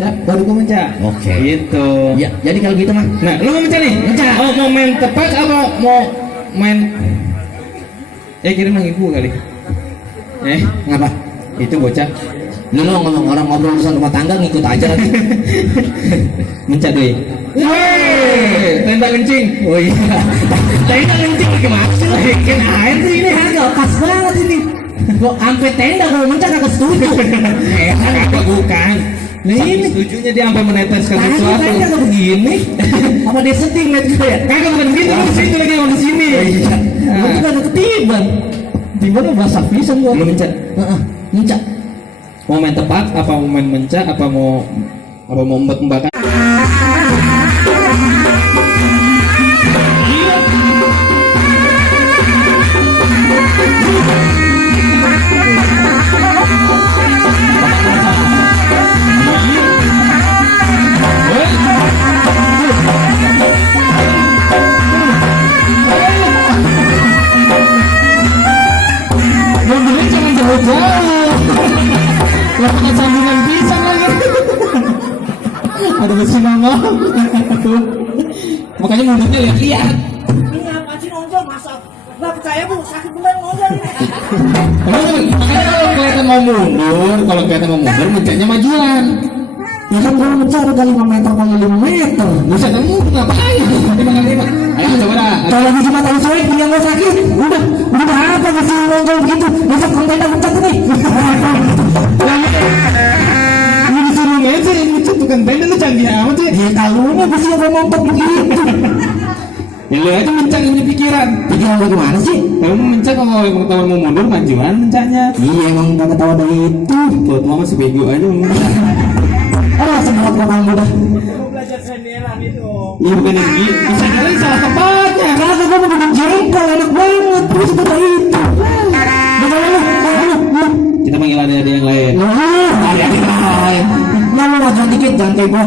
Baru gue mencak. Oke. Gitu. Ya, jadi kalau gitu mah. Nah, lu mau mencak nih? Mencak. Oh, mau main tepak apa mau main? Kirim lagi ibu kali. Ngapa? Itu bocah. Lu ngomong orang ngobrol urusan rumah tangga ngikut aja lagi. Mencak deh. Tenda kencing. Oh iya. Tenda kencing gimana sih? Bikin air sih ini harga pas banget ini. Kok sampai tenda kalau mencak kagak setuju. Bukan. Nah ini setujunya dia sampai meneteskan sesuatu. Tadi kagak begini. Apa dia sedih lihat gue ya? Kagak bukan gitu, lu situ lagi yang di sini. Iya. Lu tuh ada ketiban. Tiban bahasa pisan gua. Lu mencak. Mencak. Mau main tepak apa mau main mencak apa mau membakar? Mobilnya jangan jauh-jauh. Lakukan sambungan pisang lagi. Ada besi mama. Makanya mundurnya lihat-lihat. Ini apa sih nonjol masa? Nggak percaya bu, sakit bener nonjol ini. Makanya kalau kelihatan mau mundur, mencetnya majuan. Ya kan kalau mencak udah 5 meter kali 5 meter. Buset kamu ngapain? Ayo coba dah. Kalau lagi cuma tahu cuek punya gua sakit. Udah apa masih nonjol begitu? Besok kau tenda mencak nih. Ini disuruh aja yang mencet bukan tenda, lu canggih amat sih. Ya tahunya besi yang ngomong begitu. Ya lu aja mencet yang punya pikiran. Pikiran lu gimana sih? Kamu mencet kalau emang tahu mau mundur majuan mencetnya. Iya emang kagak tahu dari itu. Buat mama sebego aja. Semangat orang muda. Kamu belajar senderan itu. Iya bukan yang gitu. Bisa kalian salah tempatnya. Karena gue mau bikin jengkol enak banget. Terus seperti itu. Kita panggil adik-adik yang lain. Ada yang lain. Lalu jangan dikit jangan kayak gue.